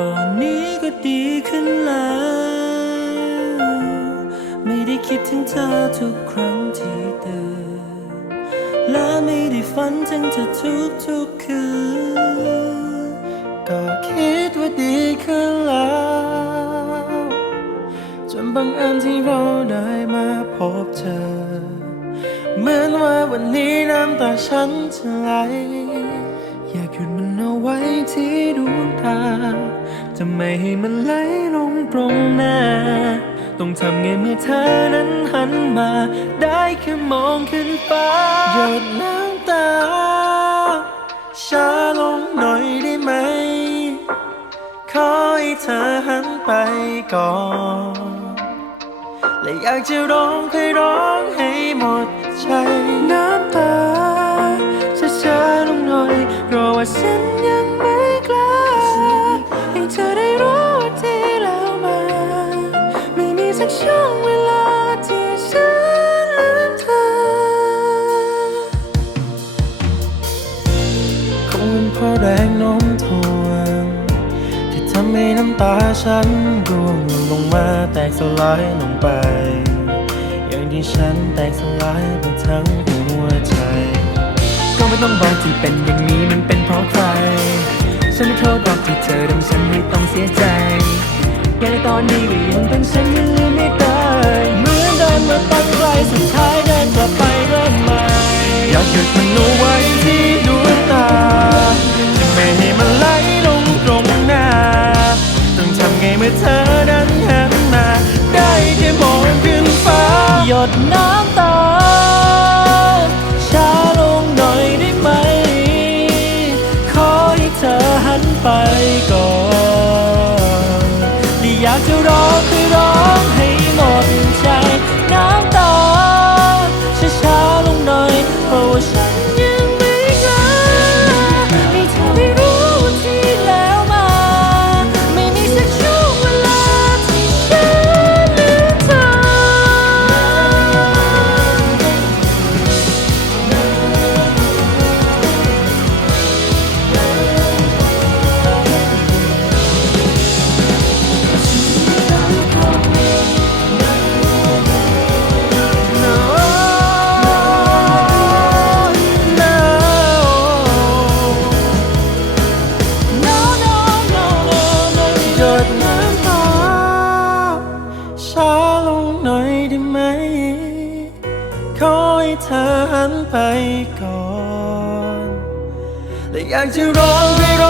ตอนนี้ก็ดีขึ้นแล้ว ไม่ได้คิดถึงเธอทุกครั้งที่ตื่น และไม่ได้ฝันถึงเธอทุกทุกคืน ก็คิดว่าดีขึ้นแล้ว จนบังเอิญที่เราได้มาพบเธอ เหมือนว่าวันนี้น้ำตาฉันจะไหลอยากหยุดมันเอาไว้ที่ดวงตา จะไม่ให้มันไหลลงตรงหน้า ต้องทำไงเมื่อเธอนั้นหันมา ได้แค่มองขึ้นฟ้า หยดน้ำตา ช้าลงหน่อยได้ไหม ขอให้เธอหันไปก่อน และอยากจะร้องให้ร้อง นเพราะแรงโน้มถ่วงที่ทำให้น้ำตาฉันร่วงลงมาแตกสลายลงไป อย่างที่ฉันแตกสลายไปทั้งหัวใจ ก็ไม่ต้องบอกที่เป็นอย่างนี้มันเป็นเพราะใคร ฉันไม่โทษหรอกที่เธอทำฉันให้ต้องเสียใจแค่ในตอนนี้ก็ยังเป็นฉันยังลืมไม่ได้เหมือนเดินมาตั้งไกลสุดท้ายเดินกลับไปเริ่มใหม่อยากหยุดมันเเธอหันไปก่อน และอยากจะร้องให้ร้อง